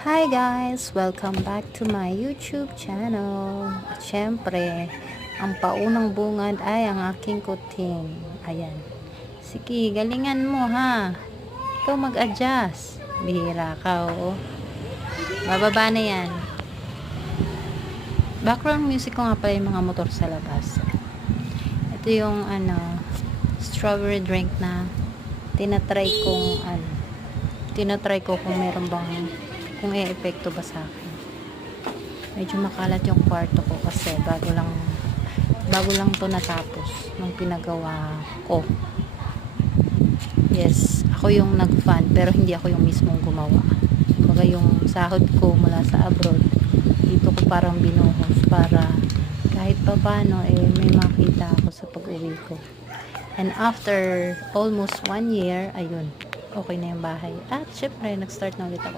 Hi guys! Welcome back to my YouTube channel. At syempre, ang paunang bungad ay ang aking kuting. Ayan. Sige, galingan mo ha. Ikaw mag-adjust. Bihira ka, oo. Bababa na yan. Background music ko nga pala yung mga motor sa labas. Ito yung strawberry drink na tinatry ko kung meron bang kung e-epekto ba sa akin. Medyo makalat yung kwarto ko kasi bago lang to natapos nung pinagawa ko. Yes, ako yung nag-fund pero hindi ako yung mismong gumawa. Kumbaga yung sahod ko mula sa abroad, dito ko parang binuhos para kahit pa paano may makita ako sa pag-uwi ko. And after almost 1 year, ayun, okay na yung bahay. At syempre, nag-start na ulit ako.